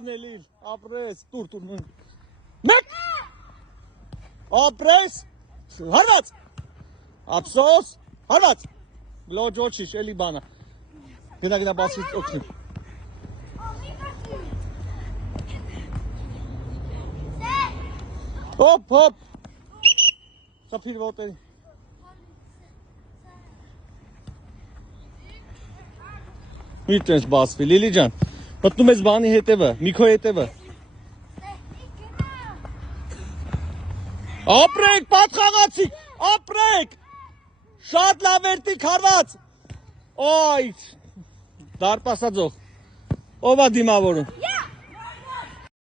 լավն է լիվ, ապրես, տուր նույն։ Մեկ, ապրես, հարված, ապսոս, հարված, լոջ ոչիշ, էլի բանա, գնա բասի օգնի։ Հոպ, սապիր ոտերի։ Միտենց բասվի, լիլի ջան, մտնում ես բանի հետևը, միքո հետևը։ Ապրեք, պատխաղացիք, ապրեք, շատ լավ երտիկ հարված, ոյ, դարպասածող, ով է դիմավորում։